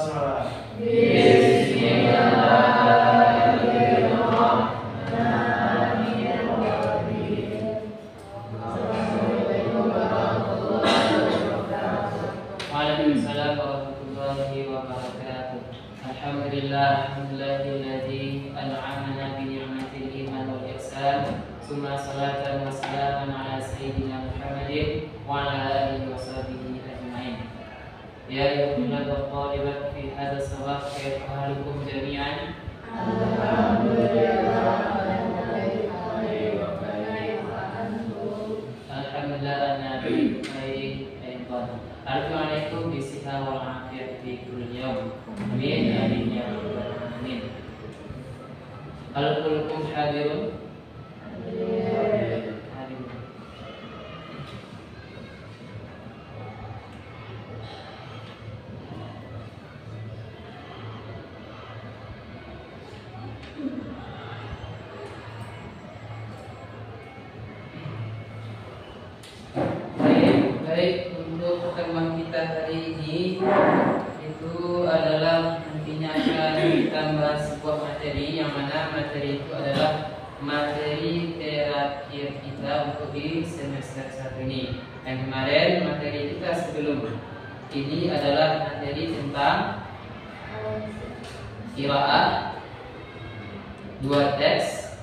sholat. Waalaikumsalam warahmatullahi wabarakatuh. Alhamdulillahilladzi an'amana bi ni'matil iman wal ihsan. Summa salatan wa salaman ala sayyidina Muhammadin wa ala alihi wa sahbihi ajma'in. Ya ayyuhal talibat fi hadha sabah kaifa halukum jami'an? Alhamdulillah ana bi khairin aidan. Assalamualaikum bisiha wal afiyah fi kulli yawm. Amin amin ya rabbal alamin. Hal kullukum hadirun? Hadirun. Baik, untuk pertemuan kita hari ini itu adalah nantinya akan kita bahas sebuah materi yang mana materi itu adalah materi terakhir kita untuk di semester 1 ini. Yang kemarin materi kita sebelum ini adalah materi tentang qiraah, dua teks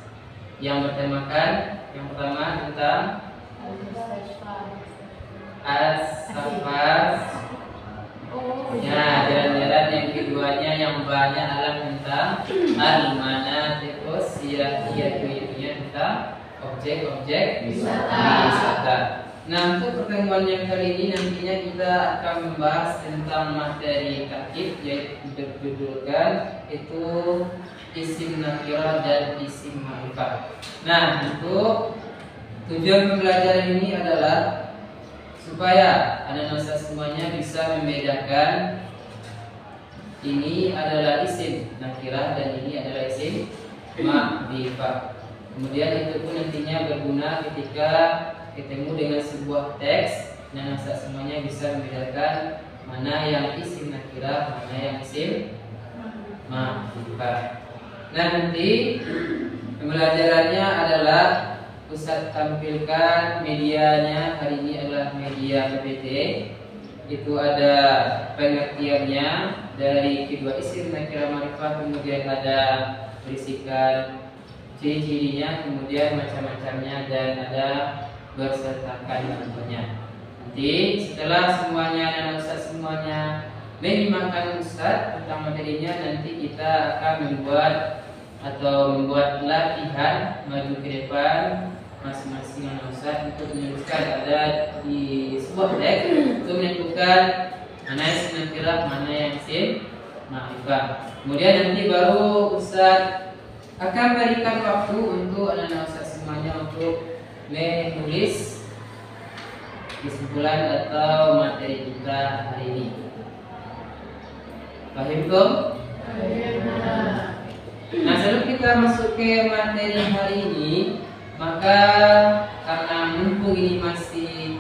yang bertemakan yang pertama tentang as-safar. Ya, jalan-jalan yang keduanya yang banyak adalah tentang al-manatiqus siyahiyah, yaitu tentang objek-objek wisata. Nah, untuk pertemuan yang kali ini nantinya kita akan membahas tentang materi takkif, yaitu berjudulkan itu isim nakirah dan isim ma'rifah. Nah, untuk tujuan pembelajaran ini adalah supaya anak ustaz semuanya bisa membedakan ini adalah isim nakirah dan ini adalah isim ma'rifah. Kemudian itu pun nantinya berguna ketika ketemu dengan sebuah teks, dan ustaz semuanya bisa membedakan mana yang isim nakirah, mana yang isim ma'rifah. Nah, nanti pembelajarannya adalah Ustaz tampilkan medianya. Hari ini adalah media PPT. Itu ada pengertiannya dari kedua isim nakirah ma'rifah, kemudian ada berisikan ciri-cirinya, kemudian macam-macamnya, dan ada bersertakan contohnya. Nanti setelah semuanya dan Ustaz semuanya menyimakkan Ustaz tentang materinya, nanti kita akan membuat latihan maju ke depan masing-masing anak ustaz untuk menuliskan ada di sebuah teks untuk menentukan mana yang isim nakirah, mana yang isim ma'rifah. Kemudian nanti baru ustaz akan berikan waktu untuk anak-anak ustaz semuanya untuk menulis kesimpulan atau materi kita hari ini. Paham belum? Nah, sebelum kita masuk ke materi hari ini, maka karena mumpung ini masih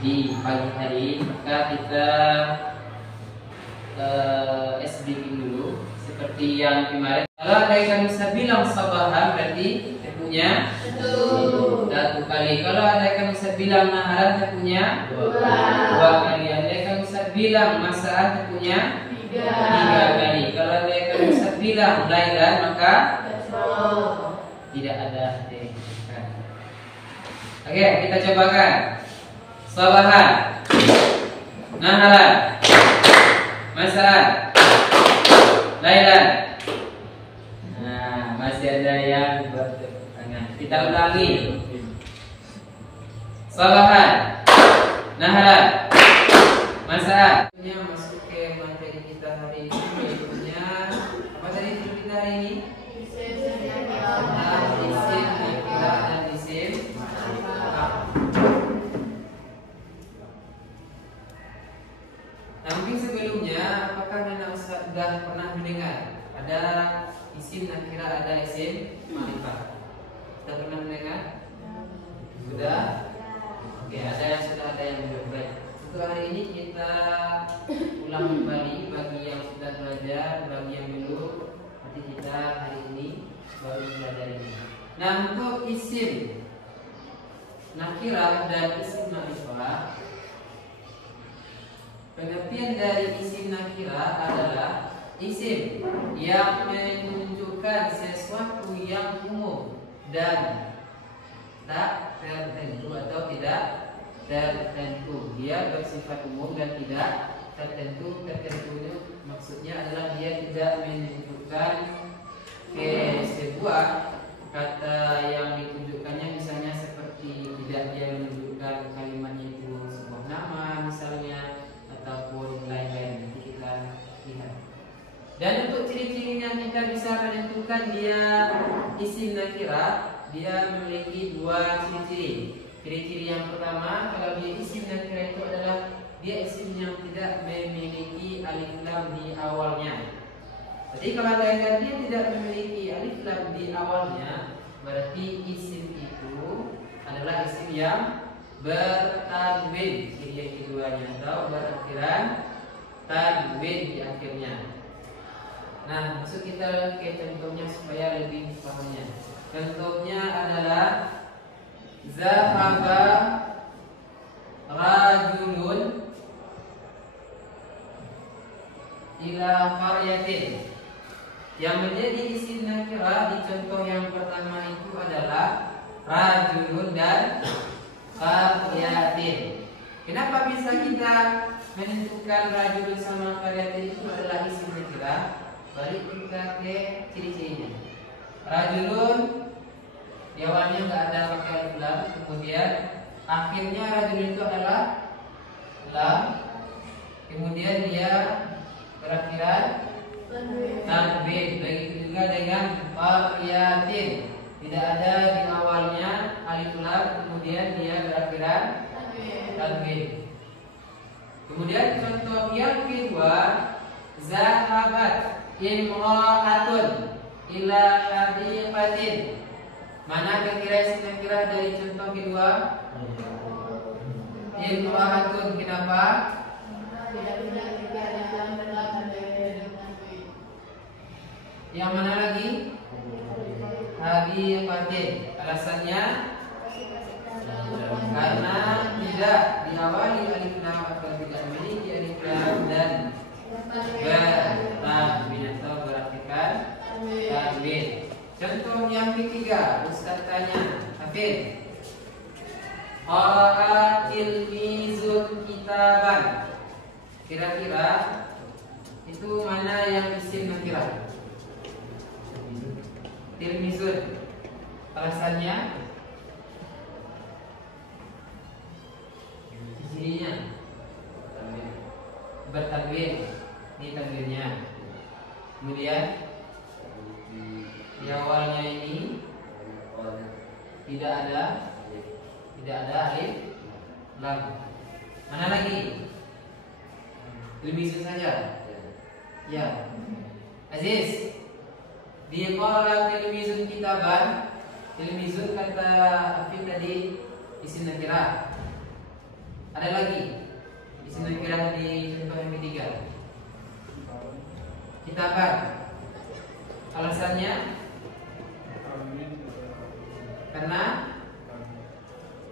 di pagi hari, maka kita SBK dulu seperti yang kemarin. Kalau ada yang bisa bilang sabahan berarti punya satu kali. Kalau ada yang bisa bilang naharan punya dua kali. Ada yang bisa bilang masaan punya tiga kali. Kalau ada yang bisa bilang lailan maka tidak ada T. Oke, kita cobakan. Sabahan, naharan, masaan, lailan. Nah, masih ada yang bertepuk tangan. Kita ulangi. Sabahan, naharan, masaan. Masuk ke materi kita hari ini, yaitu apa tadi kita hari ini? Isim nakirah dan isim ma'rifah. Nah, mungkin sebelumnya apakah Nana Ustaz sudah pernah mendengar ada isim nakirah, ada isim ma'rifah? Sudah pernah mendengar? Sudah? Oke, ada yang sudah, ada yang belum. Baik. untuk hari ini kita ulang kembali bagi yang sudah belajar, bagi yang belum. Nanti kita hari ini baru belajar ini. Nah, untuk isim nakirah dan isim ma'rifah, pengertian dari isim nakirah adalah isim yang menunjukkan sesuatu yang umum dan tak tertentu atau tidak tertentu. Dia bersifat umum dan tidak tertentu. Tertentunya maksudnya adalah dia tidak menunjukkan sebuah kata yang ditunjukkannya, misalnya seperti tidak dia menunjukkan kalimatnya itu sebuah nama misalnya ataupun lain-lain. Nanti kita lihat. Dan untuk ciri-cirinya kita bisa menentukan dia isim nakirah. Dia memiliki dua ciri-ciri. Ciri-ciri yang pertama, kalau dia isim nakirah itu adalah dia isim yang tidak memiliki alif lam di awalnya. Jadi kalau dia tidak memiliki alif lam di awalnya, berarti isim itu adalah isim yang bertanwin, ciri yang keduanya, atau berakhiran tanwin di akhirnya. Nah, maksud kita ke contohnya supaya lebih pahamnya. Contohnya adalah zahaba rajulun ila qaryatin. Yang menjadi isim nakirah di contoh yang pertama itu adalah rajulun dan qaryatin. Kenapa bisa kita menentukan rajulun sama qaryatin itu adalah isim nakirah? Balik kita ke ciri-cirinya. Rajulun di awalnya nggak ada pakai alif lam, kemudian akhirnya rajulun itu adalah lam, kemudian dia berakhiran tanwin. Begitu juga dengan qaryatin, tidak ada di awalnya alif lam, kemudian dia berakhiran tanwin. Kemudian contoh yang kedua, zahabat imra'atun ila hadiqatin. Mana kira-kira isim nakirah dari contoh kedua? Imra'atun. Kenapa? Yang mana lagi? Hadiqatin. Alasannya karena tidak diawali alif lam atau tidak memiliki alif lam dan bertanwin atau berakhiran tanwin. Contoh yang ketiga, Ustaz tanya, Hafid, qara'a tilmizun kitaban. Kira-kira itu mana yang isim nakirah? Tilmizun. Alasannya? Cirinya bertanwin. Ini tanwinnya. Kemudian di awalnya ini tidak ada alif lam. Mana lagi? Tilmizun saja. Ya. Aziz, di qala tilmizun kitaban. Tilmizun kata Afif tadi isim nakirah. Ada lagi isim nakirah di contoh yang ketiga. Kitaban. Alasannya karena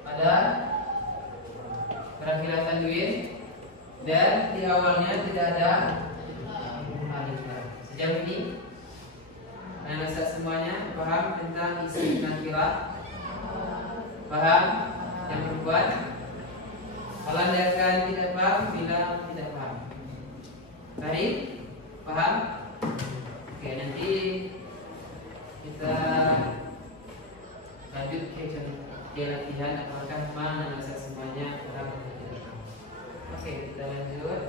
ada berakhiran tanwin dan di awalnya tidak ada alif lam. Sejauh ini anak semuanya paham tentang isim nakirah? Paham? Yang berbuat? Kalau anda tidak paham, bilang tidak paham. Baik? Paham? Oke, nanti kita lanjut ke latihan apakah mana masa semuanya paham atau tidak paham. Oke, kita lanjut.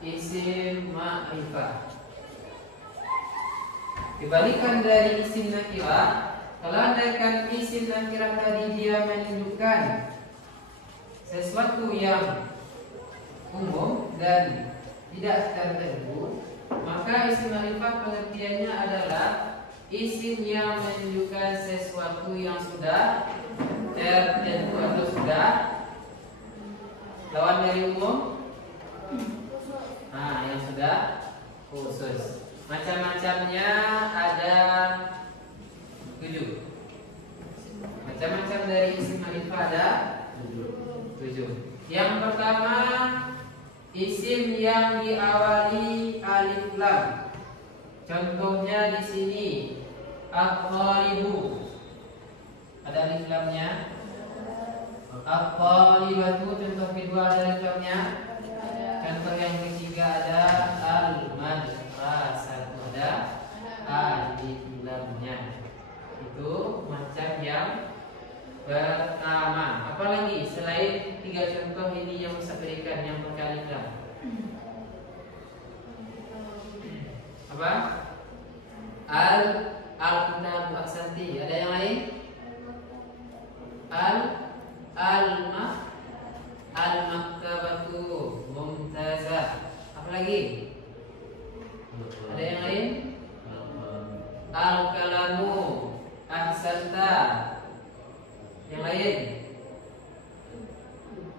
Isim ma'rifah. Kebalikan dari isim nakirah, kalau andaikan isim nakirah tadi dia menunjukkan sesuatu yang umum dan tidak tertentu, maka isim ma'rifah pengertiannya adalah isim yang menunjukkan sesuatu yang sudah tertentu atau sudah lawan dari umum. Nah, yang sudah khusus. Macam-macamnya ada 7. Macam-macam dari isim ma'rifah ada 7. Yang pertama, isim yang diawali alif lam. Contohnya di sini aqraribu. Ada alif lamnya. Aqraribatu contoh kedua ada alif lamnya. Contoh yang ketiga ada al-madrasatu ada alif lamnya. Itu macam yang pertama. Apalagi selain 3 contoh ini yang bisa berikan yang berkali lam? Apa? Al-Quran Aksanti. Ada yang lain? Al-Maktabatu Mumtazah. Apa lagi? Ada yang lain? Al-Kalamu Ahsanta. Yang lain?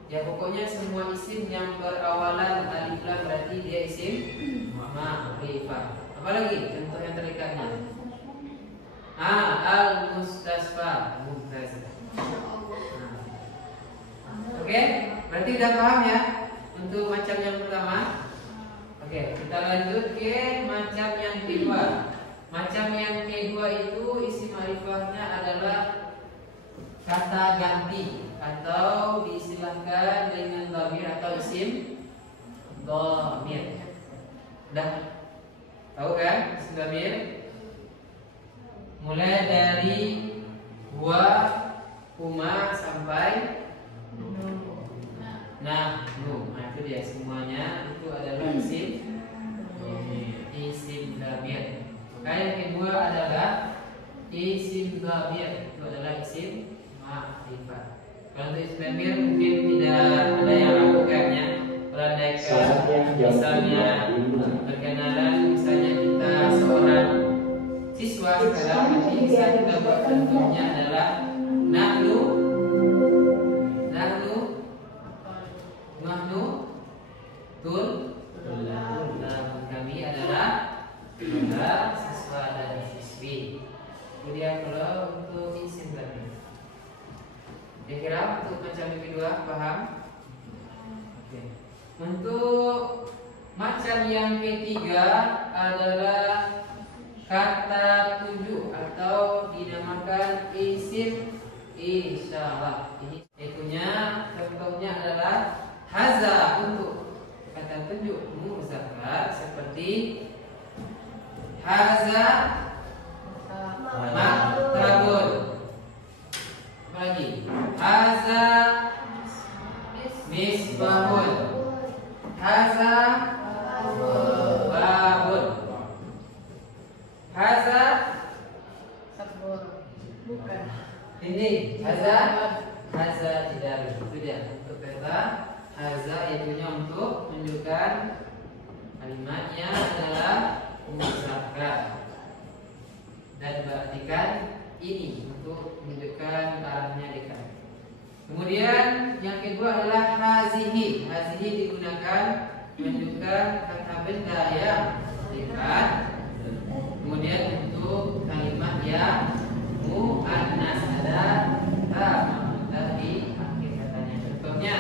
Ya pokoknya semua isim yang berawalan alif lam berarti dia isim ma'rifah. Apalagi contoh yang terdekatnya? Al-Mustasfa Mumtazah. Oke, berarti udah paham ya untuk macam yang pertama. Oke, kita lanjut ke macam yang kedua. Macam yang kedua itu isim ma'rifahnya adalah kata ganti atau diistilahkan dengan dhamir atau isim dhamir. Udah tahu kan isim dhamir? Mulai dari huwa, huma sampai nahnu. Nah itu dia semuanya itu adalah isim dhamir. Maka yang kedua adalah isim dhamir, itu adalah isim ma'rifah. Kalau untuk isim dhamir mungkin tidak ada yang lakukannya. Perandaikan misalnya perkenalan, misalnya kita seorang siswa sekarang, nanti bisa kita buat contohnya adalah nahnu, kami adalah siswa dan siswi. Kemudian kalau untuk isim dhamir, kira-kira untuk macam yang kedua paham? Oke. Untuk macam yang ketiga adalah kata tunjuk atau dinamakan isim isyarat. Ini itunya contohnya adalah haza, untuk kata tunjuk muzakkar seperti haza maktabun. Apa lagi? Haza misbahun. Haza babun. Haza sabur. Bukan. Ini haza tidak. Itu dia untuk kata haza, itunya untuk menunjukkan kalimatnya adalah muzakkar dan berartikan ini untuk menunjukkan arahnya dekat. Kemudian yang kedua adalah hazihi. Hazihi digunakan menunjukkan kata benda yang dekat. Kemudian untuk kalimat yang muannas ada ta di akhir katanya. Contohnya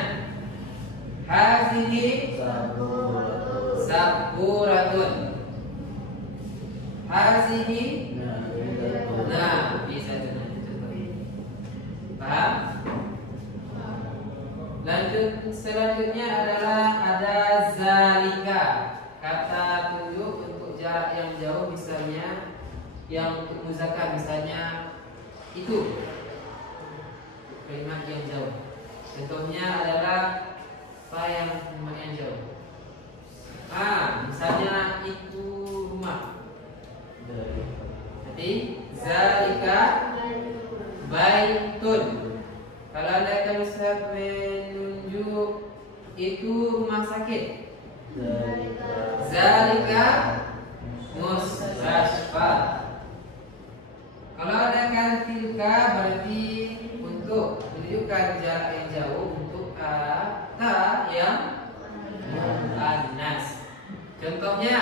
hazihi saburatun. Hazihi bisa contoh. Paham? Lanjut, selanjutnya adalah ada zalika, kata tunjuk untuk jarak yang jauh, misalnya yang untuk muzakkar, misalnya itu kalimat yang jauh. Contohnya adalah apa yang jauh? Misalnya itu rumah. Jadi zalika baitun. Kalau ada akan menunjuk itu rumah sakit. Zalika mustashfa. Kalau ada kan tilka berarti untuk menunjukkan jarak yang jauh untuk kata yang muannas. Contohnya,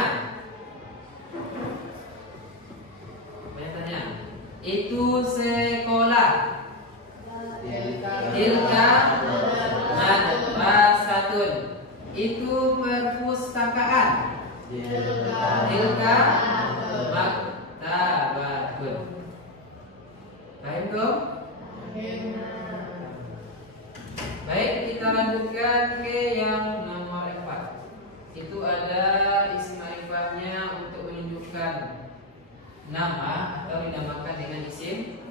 banyak tanya. Itu sekolah. Tilka madrasatun. Itu perpustakaan. Tilka maktabatun. Paham tuh? Baik, kita lanjutkan ke yang nama ma'rifat. Itu ada isim ma'rifatnya untuk menunjukkan nama atau dinamakan dengan isim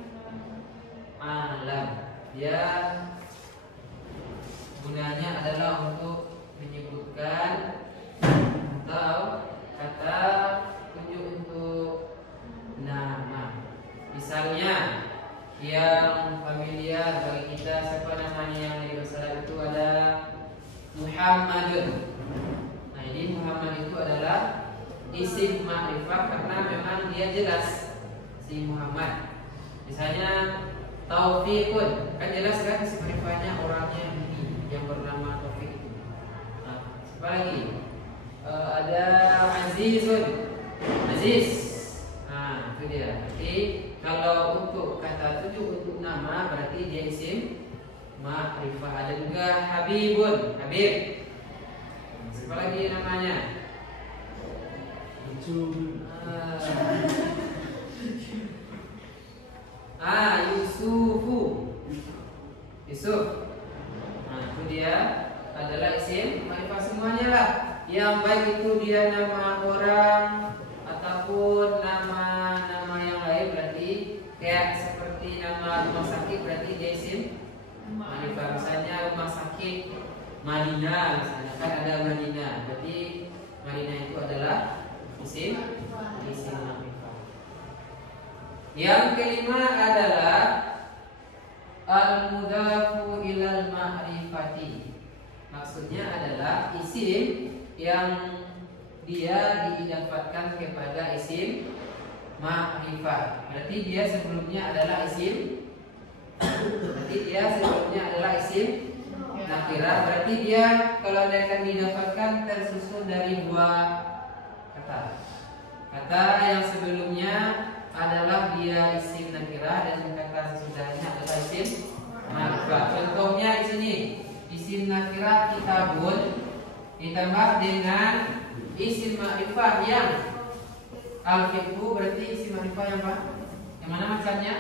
alam. Dia gunanya adalah untuk menyebutkan atau kata tunjuk untuk nama. Misalnya yang familiar bagi kita, siapa namanya yang di masalah itu ada Muhammadun. Nah, ini Muhammad itu adalah isim ma'rifat karena memang dia jelas si Muhammad. Misalnya Taufiqun, kan jelas kan isim ma'rifatnya orangnya ini yang bernama Taufik itu. Nah, apa lagi? Ada Azizun, Aziz. Nah, itu dia. Jadi kalau untuk kata tujuh untuk nama berarti dia isim ma'rifah. Ada juga Habibun, Habib. Siapa lagi namanya? Yusufu, Yusuf. Nah, itu dia adalah isim ma'rifah semuanya lah. Yang baik itu dia nama orang ataupun nama yang lain berarti kayak seperti nama rumah sakit berarti dia isim ma'rifah. Misalnya rumah sakit Madinah, misalnya kan ada Madinah, berarti Madinah itu adalah isim ma'rifah. Yang kelima adalah al-mudhafu ilal ma'rifati. Maksudnya adalah isim yang dia diidafahkan kepada isim ma'rifah. Berarti dia sebelumnya adalah isim nakirah. Berarti dia kalau dia akan diidafahkan tersusun dari dua kata. Kata yang sebelumnya adalah dia isim nakirah dan kata sesudahnya adalah isim ma'rifah. Contohnya di sini isim nakirah kitabun ditambah dengan isim ma'rifah yang al-fiqhu, berarti isim ma'rifah yang apa? Yang mana macamnya?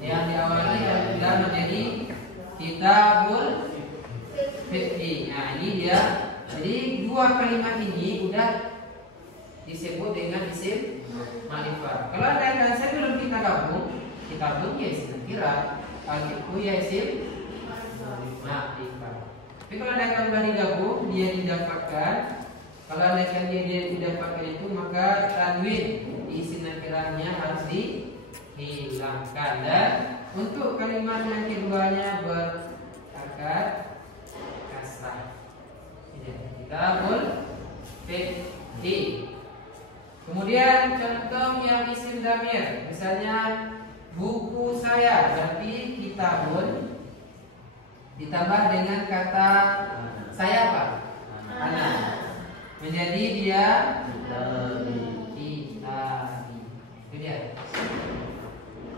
Yang diawali dan menjadi kitabul fiqhi. Nah, ini dia. Jadi dua kalimat ini udah disebut dengan isim ma'rifah. Kalau ada sebelum kita gabung, kitabun ya isim nakirah, al-fiqhu ya isim ma'rifah. Tapi kalau ada kalimat digabung, dia didapatkan. Kalau ada kalimat dia didapatkan itu, maka tanwin di isim nakirahnya harus dihilangkan. Dan untuk kalimat yang keduanya berakar kasrah. Kitabul fiqhi. Kemudian contoh yang isim damir, misalnya buku saya, berarti kitabun ditambah dengan kata saya apa? Anak. Menjadi dia kitabi. Itu dia.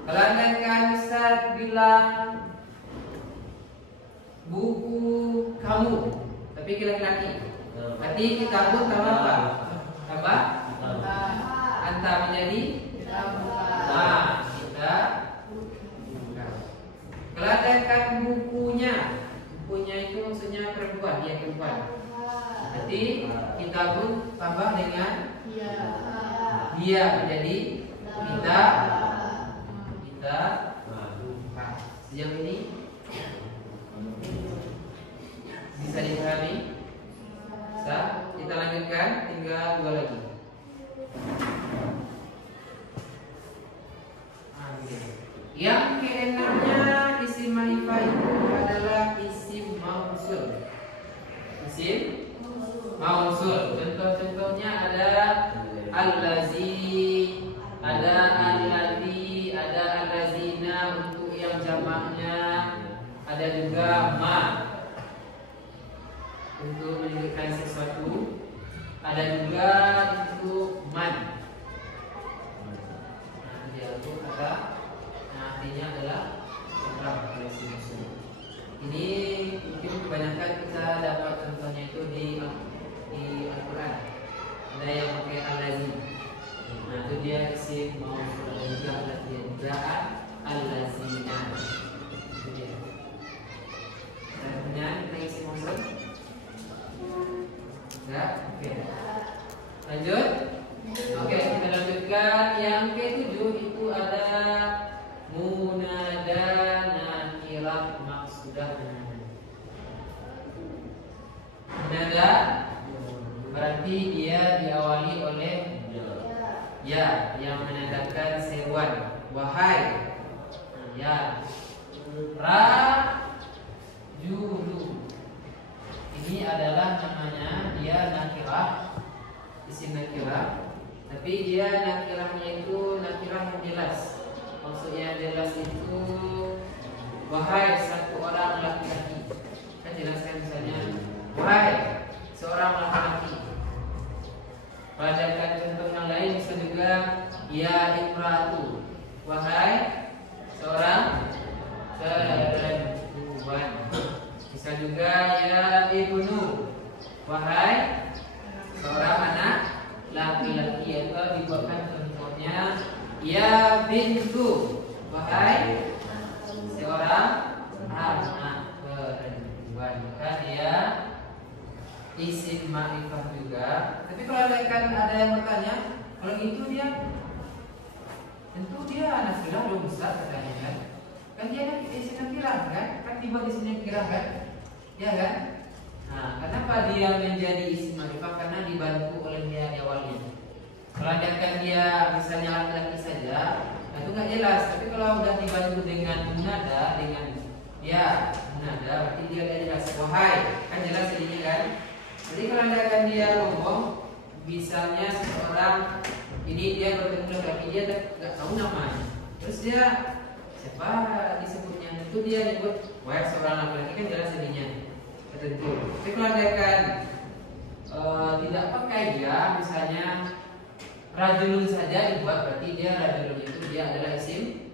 Kalau kan Ustaz bilang buku kamu, tapi laki-laki, berarti kitabun tambah apa? Tambah anta menjadi kita. Keladakan bukunya itu maksudnya perempuan, dia perempuan. Jadi kita pun tambah dengan dia menjadi kita. Sejauh ini bisa dipahami? Bisa? Kita lanjutkan, tinggal dua lagi. Yang keenamnya isim ma'rifah itu adalah isim mausul. Isim mausul. Contoh-contohnya ada allazi, ada alladzi, juga ma untuk menunjukkan sesuatu. Ada juga itu man. Nah, dia itu kata, nah, artinya adalah orang oleh si musuh. Ini mungkin kebanyakan kita dapat contohnya itu di Al-Quran. Ada yang pakai al-lazi. Nah, itu dia isim mausul, dan juga al-lazina, al-lazina. Itu dia. Dan kemudian kita isim mausul. Enggak? Oke. Lanjut. Oke, kita lanjutkan yang ke-7 itu ada munada nakirah maksudah. Munada berarti dia diawali oleh ya yang menandakan seruan, wahai. Ya. Rajulu. Ini adalah namanya dia nakirah, isim nakirah, tapi dia nakirahnya itu nakirah yang jelas. Maksudnya jelas itu wahai satu orang laki-laki. Kan jelaskan misalnya wahai seorang laki-laki. Berdasarkan contoh yang lain bisa juga ya imratu, wahai seorang perempuan. Bisa juga ya ibnu, wahai seorang anak laki-laki. Atau dibuatkan contohnya ya bintu, wahai seorang anak perempuan. Maka dia isim ma'rifah juga. Tapi kalau ada yang bertanya, kalau itu dia tentu dia nakirah dong besar katanya kan? Kan dia isim nakirah kan? Kan dibuat isim nakirah kan? Ya kan? Nah, kenapa dia menjadi isim ma'rifah? Karena dibantu oleh dia di awalnya. Kalau dia misalnya laki-laki saja, nah itu nggak jelas. Tapi kalau udah dibantu dengan munada, dengan ya munada, berarti dia udah jelas. Wahai, kan jelas jadinya kan? Jadi kalau dia ngomong, misalnya seseorang ini dia bertemu laki, dia nggak tahu namanya. Terus dia siapa disebutnya? Itu dia nyebut wahai seorang laki-laki, kan jelas jadinya. Tentu. Tapi kalau tidak pakai ya, misalnya rajulun saja dibuat, berarti dia rajulun itu dia adalah isim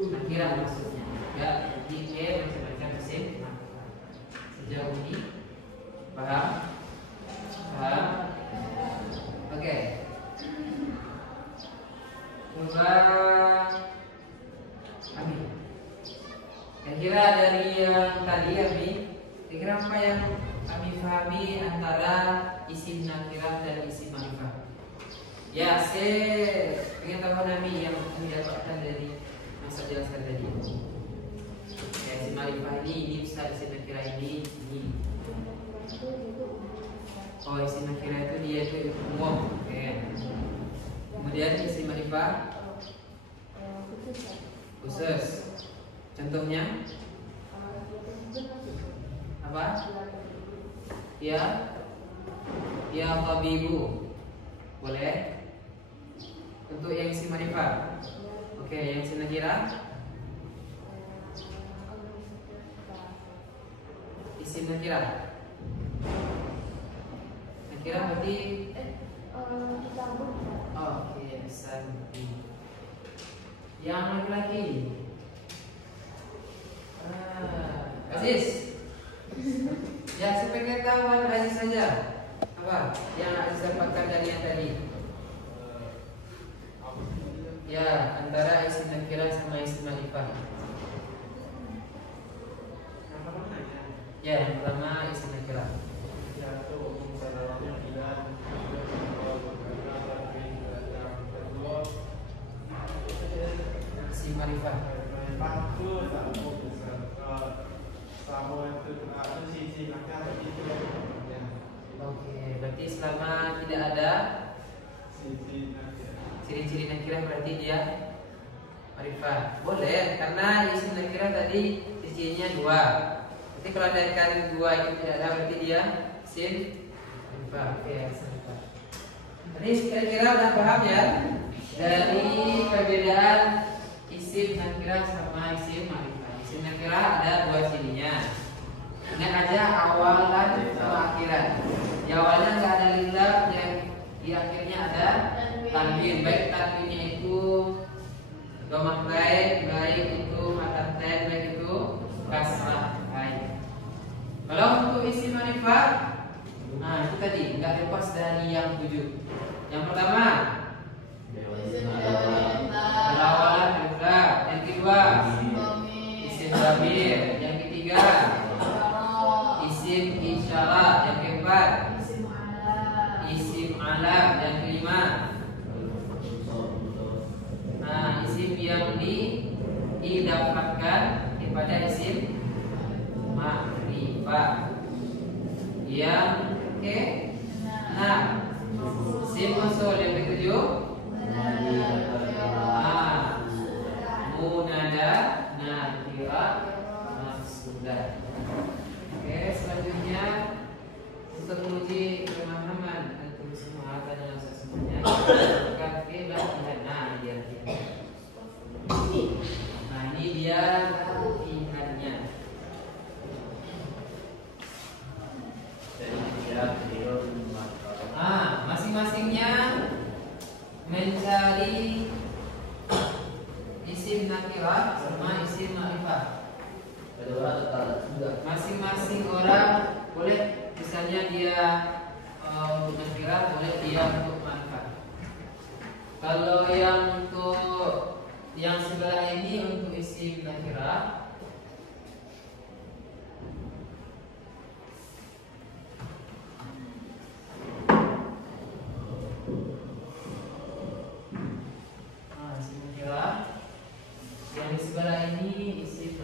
nakirah maksudnya. Ya, jadi dia macam-macam isim nakirah. Sejauh ini paham? Paham? Oke. Coba Abi. Kira-kira dari yang tadi Abi, kira-kira apa yang kami pahami antara isim nakirah dan isim ma'rifah? Ya, saya ingin tahu Nabi yang kami dapatkan dari masa jelaskan tadi. Ya, isim ma'rifah ini bisa isim nakirah ini. Oh, isim nakirah itu dia itu umum. Oke. Kemudian isim ma'rifah khusus. Contohnya apa? Ya tabibu. Boleh? Untuk yang isim ma'rifah. Oke, yang isim nakirah. Isim nakirah. Nakirah berarti oke, santi. Yang laki-laki. Aziz. Ya, sepengetahuan Aziz saja. Apa yang Aziz dapatkan dari yang tadi? Ya, antara isim nakirah sama isim ma'rifah. Ya, yang pertama isim nakirah. Isim ma'rifah. Oke, berarti selama tidak ada ciri-ciri nakirah berarti dia ma'rifah. Boleh, karena isim nakirah tadi ciri-cirinya dua. Jadi kalau dari dua itu tidak ada, berarti dia isim ma'rifah. Oke, isim ma'rifah. Jadi kira-kira udah paham ya dari perbedaan isim nakirah sama isim ma'rifah. Isim nakirah nakirah ada dua cirinya. Ingat aja awalan sama akhiran. Di awalnya nggak ada lillah, yang di akhirnya ada tanwin. Baik tanwinnya itu domah baik, baik itu matatain, baik itu kasrah ain. Kalau untuk isim ma'rifah, nah itu tadi nggak lepas dari yang 7. Yang pertama berawalan lillah, yang kedua isim dhamir, yang ketiga isim isyarat, yang keempat isim alam, yang kelima isim yang didapatkan kepada isim ma'rifah. Yang ke-6 isim mausul, yang ke-7 munada nakirah maqsudah. Oke, selanjutnya untuk menguji pemahaman antum semua dan semuanya, akan ke latihan. Nah ini dia latihannya. Masing-masingnya mencari isim nakirah sama isim ma'rifah. Masing-masing orang boleh, misalnya dia untuk nakirah, boleh dia untuk ma'rifah. Kalau yang untuk yang sebelah ini untuk isim nakirah, yang di sebelah ini isim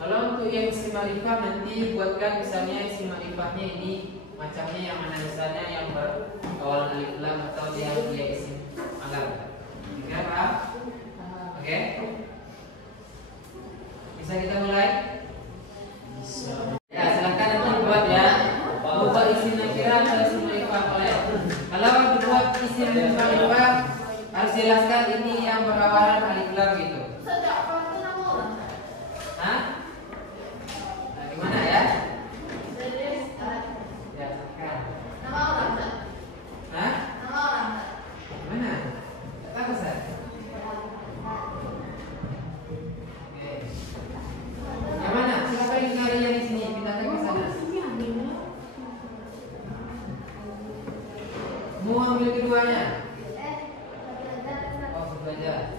Kalau untuk yang isim ma'rifah nanti buatkan misalnya isim ma'rifahnya ini macamnya yang mana, misalnya yang berawal alif lam atau yang dia isim alam. Kira paham? Oke? Bisa kita mulai? Ya, silakan nanti buat ya. Buat isim nakirah atau isim ma'rifah boleh. Kalau dibuat isim ma'rifah harus jelaskan ini yang berawalan alif lam gitu. Hah? Nah, gimana ya? Ya, kan. Hah? Gimana? Tak tahu Ustaz. Yang mana? Siapa yang cari yang di sini? Kita tengok ke sana. Mau ambil keduanya? Oh, satu aja.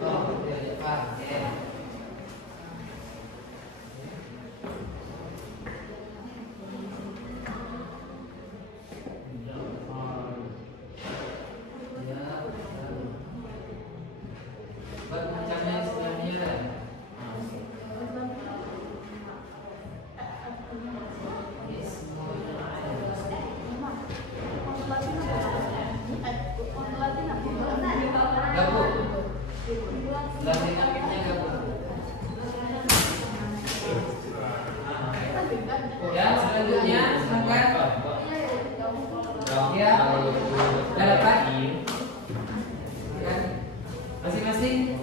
Oh, ya, Pak. Oke. Buat macamnya sebelumnya. Gabung. Latin akhirnya gabung. Ya, selanjutnya silakan. Ya, dapat. Masing-masing.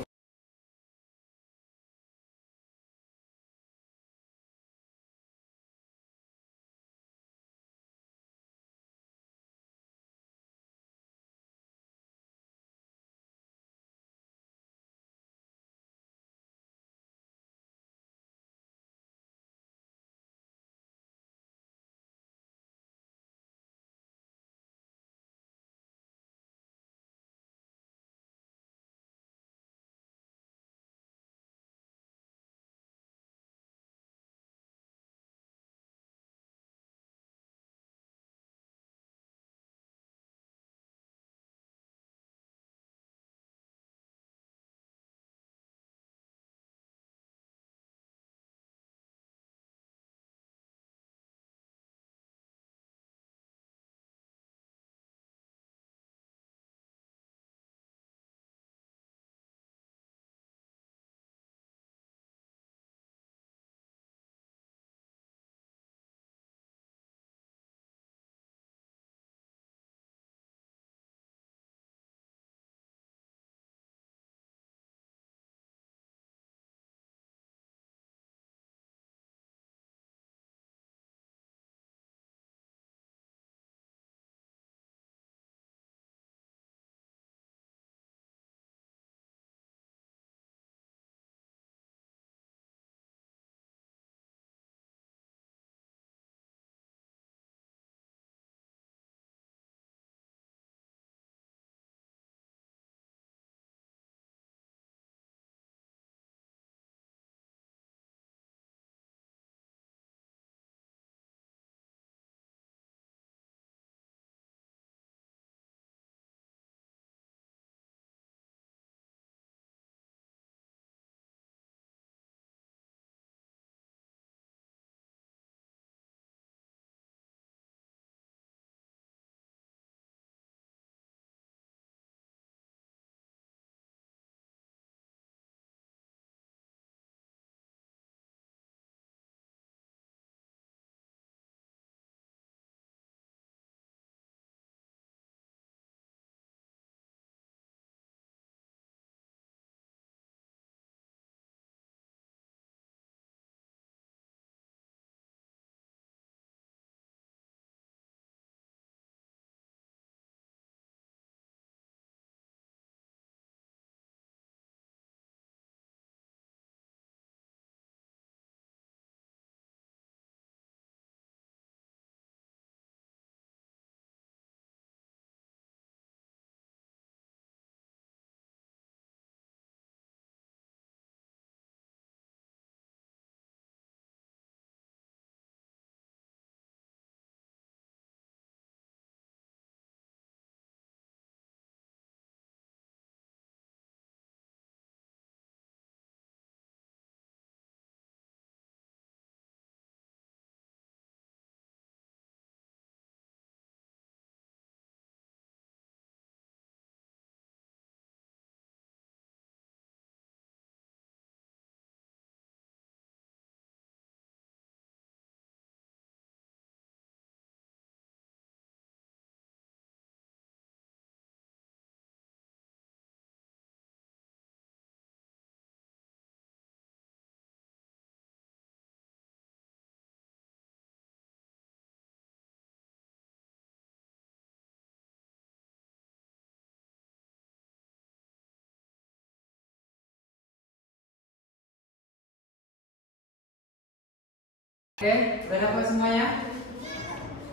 Oke, sudah dapat semuanya?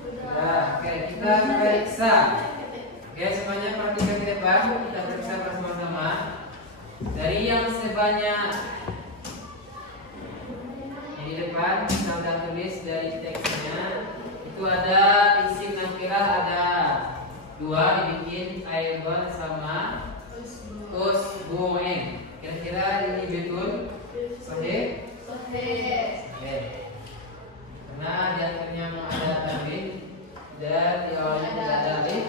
Sudah. Oke, kita periksa. Oke, semuanya perhatikan di depan. Kita periksa bersama-sama. Dari yang sebanyak di depan kita sudah tulis dari teksnya. Itu ada isim nakirah ada 2 dibikin Aidan sama Usbu'in. Kira-kira ini betul? Sahih? Sahih. Karena di akhirnya ada tanwin dan di awalnya tidak ada alif.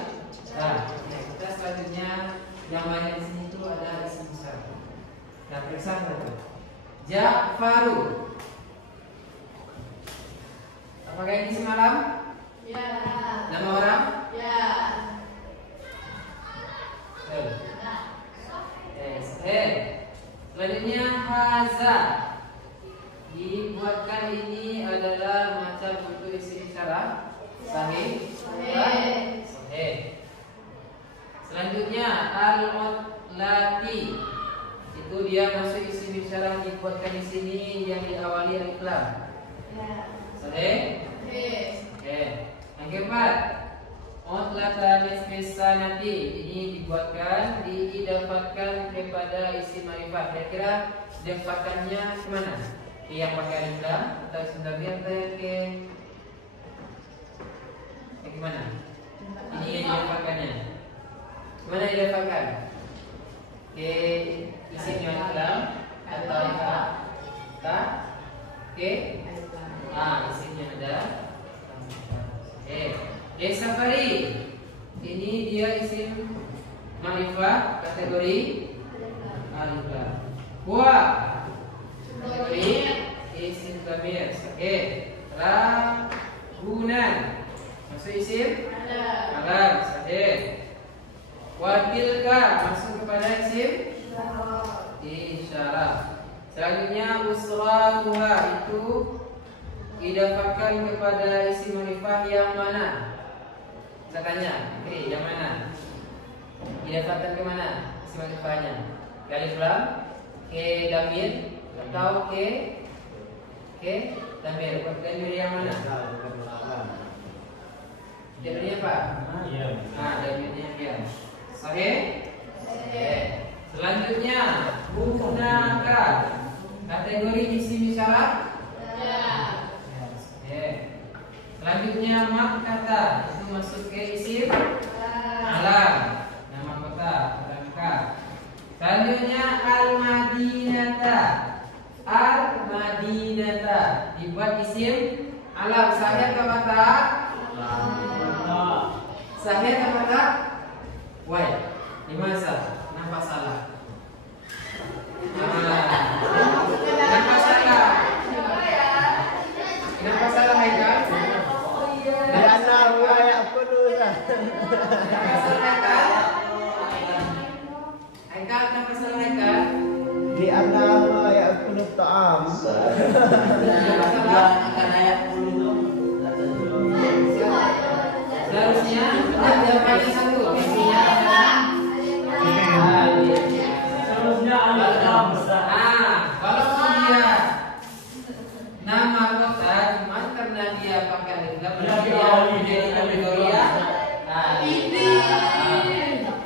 Nah, kita selanjutnya yang banyak di sini itu ada isim besar. Nah, periksa satu. Ja'faru. Apakah ini semalam? Ya. Nama orang? Ya. Selanjutnya haza. Dibuatkan ini adalah macam bentuk isim isyarat. Sahih? Sahih. Selanjutnya al-mutlati. Itu dia masuk isim isyarat dibuatkan di sini yang diawali alif lam. Sahih? Oke. Yang keempat, mutlatan ismisanati. Ini dibuatkan, diidafahkan kepada isim ma'rifah. Kira-kira idafakannya kemana? Yang pakai alif lam atau isim dhamir atau ke gimana? Ini yang diidafahkannya. Kemana diidafahkan? Ke isim alif lam atau ta? Ke isimnya ada. Safari. Ini dia isim ma'rifah kategori alif lam. Wa kategori isim dhamir. Oke. Ragunan masuk isim alam. Sahih. Wa tilka masuk kepada isim isyarat. Selanjutnya usratuha itu idafahkan kepada isim ma'rifah yang mana? Saya tanya, oke, yang mana? Idafahkan ke mana isim ma'rifahnya? Ke alif lam, ke dhamir, atau ke dhamir? Dhamir yang mana? Dhamirnya apa? Dhamirnya ya. Sahih? Selanjutnya hunaka kategori isim isyarat. Selanjutnya makkata itu masuk ke isim alam, nama kota Makkah. Selanjutnya al-madinata. Al-madinata dibuat isim alam. Sahih atau kata? Sahih atau kata? Why? Di masa? Kenapa salah? Kenapa salah? Kenapa salah Haikal? Karena wilayah penuh. Kenapa salah Haikal? Haikal, kenapa salah Haikal? Di antara wilayah penuh ta'am. Kenapa salah? Seharusnya ada jawabannya satu. Intinya kalau dia nama kota cuma karena dia pakai alif lam dia menjadi kategori ya.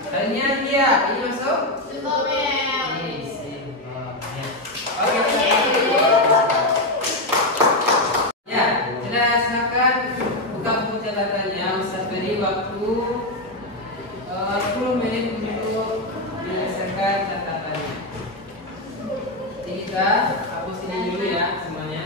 Ternyata dia ini masuk. Oke. Ya, kita silakan buka buku catatannya. Ustaz beri waktu 10 menit untuk menyelesaikan catatannya. Jadi kita hapus ini dulu ya semuanya.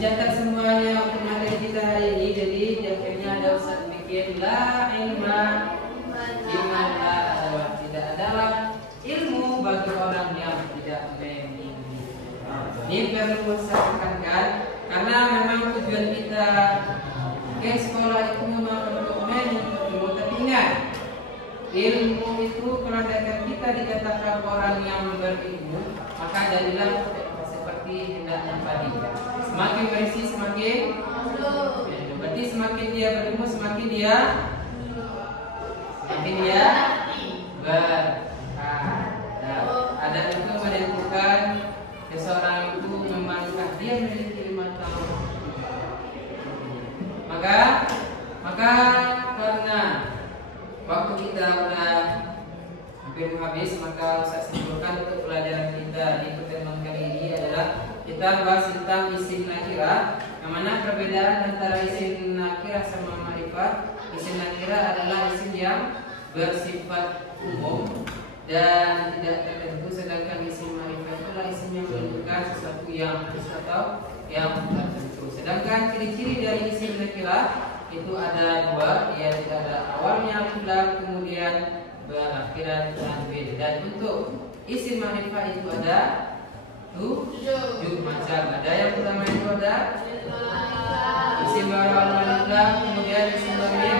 dicatat semuanya untuk materi kita hari ini. Jadi akhirnya ada Ustaz bikin la ilma liman la adalah tidak adalah ilmu bagi orang yang tidak memiliki. Ini perlu saya tekankan karena memang tujuan kita ke sekolah itu memang untuk menuntut ilmu. Tapi ingat, ilmu itu kalau kita dikatakan orang yang berilmu, maka jadilah seperti hendaknya tadi. Semakin berisi semakin berarti semakin dia berilmu semakin dia ada itu menentukan seseorang itu memangkah dia memiliki 5 tahun. Maka karena waktu kita udah hampir habis, maka saya simpulkan untuk pelajaran kita di pertemuan kali ini adalah kita bahas tentang isim nakirah. Yang mana perbedaan antara isim nakirah sama ma'rifat? Isim nakirah adalah isim yang bersifat umum dan tidak tertentu, sedangkan isim ma'rifat adalah isim yang menunjukkan sesuatu yang khusus atau yang tertentu. Sedangkan ciri-ciri dari isim nakirah itu ada 2, yaitu ada awalnya alif lam, kemudian berakhiran tanwin. Dan untuk isim ma'rifat itu ada 7 macam. Ada yang pertama itu ada isim awal alif lam, kemudian isim dhamir,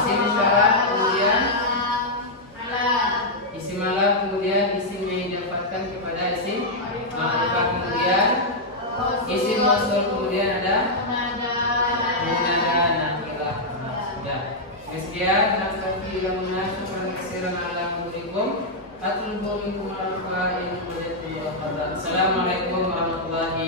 isim isyarat, kemudian isim alam, kemudian isim yang didapatkan kepada isim ma'rifat, kemudian isim mausul, kemudian ada munada nakirah. Sudah. Kemudian nakfi lamna syukran katsiran ala murikum atlubu minkum al-fa'a in wajadtum. Assalamualaikum warahmatullahi